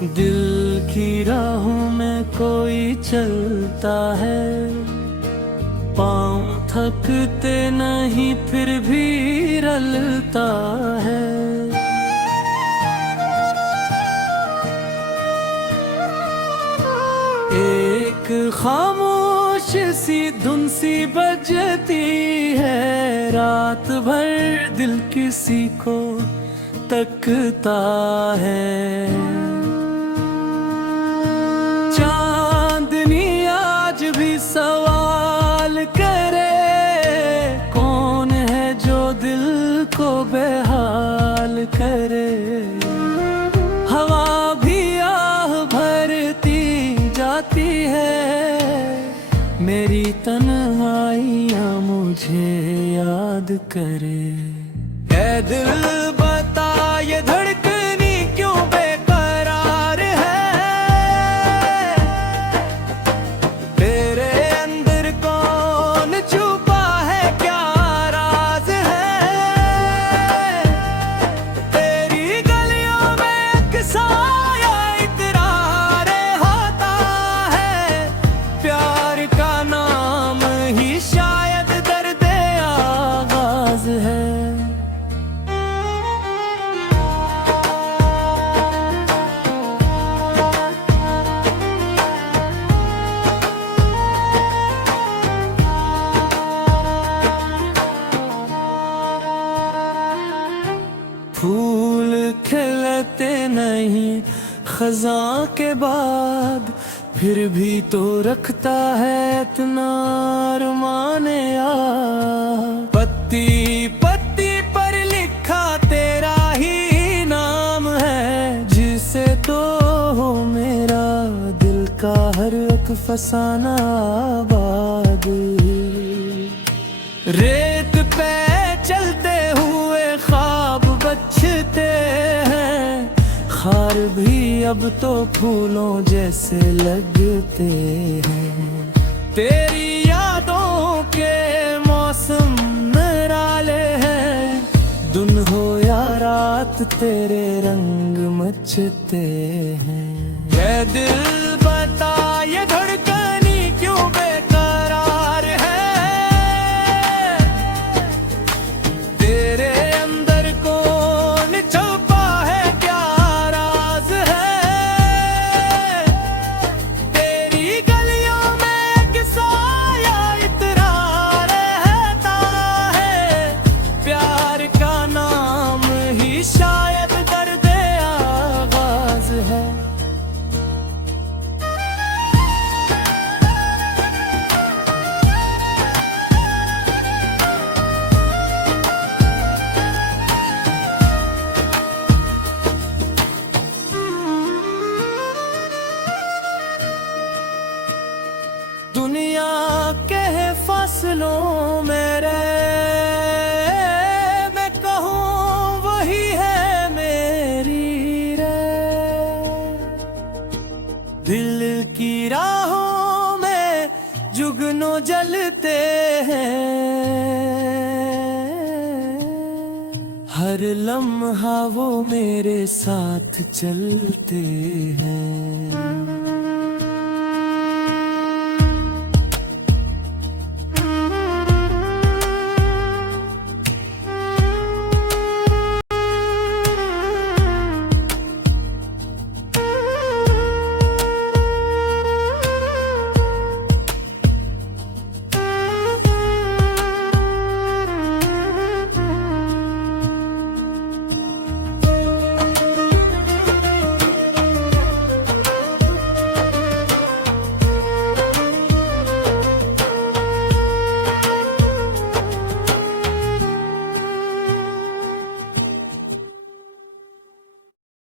दिल की राहों में कोई चलता है, पाँव थकते नहीं फिर भी रलता है। एक खामोश सी धुन सी बजती है, रात भर दिल किसी को तकता है। चांदनी आज भी सवाल करे, कौन है जो दिल को बेहाल करे। हवा भी आह भरती जाती है, मेरी तन्हाइयाँ मुझे याद करे। ऐ दिल बता ये धड़कनी क्यों बेकरार है, तेरे अंदर कौन छुपा है क्या राज है। तेरी गलियों में एक साया इकरार होता है, प्यार का नाम ही शायद दर्द आगाज है। फूल खिलते नहीं खज़ां के बाद, फिर भी तो रखता है इतना अरमाने यार। पत्ती पत्ती पर लिखा तेरा ही नाम है, जिसे तो हो मेरा दिल का हर एक फसाना आबाद। रेत पे चलते हुए ख्वाब बचते हैं, खार भी अब तो फूलों जैसे लगते हैं। तेरी यादों के मौसम निराले हैं, दिन हो या रात तेरे रंग मचते हैं। ये दिल बता ये धड़कनी क्यों बेकरार है, तेरे अंदर कौन छुपा है क्या राज है। तेरी गलियों में एक साया इतना रहता है, प्यार का नाम ही शायद दर्द आगाज है। दुनिया के फासलों में रह मैं कहूँ वही है मेरी रे। दिल की राहों में जुगनू जलते हैं, हर लम्हा वो मेरे साथ चलते हैं।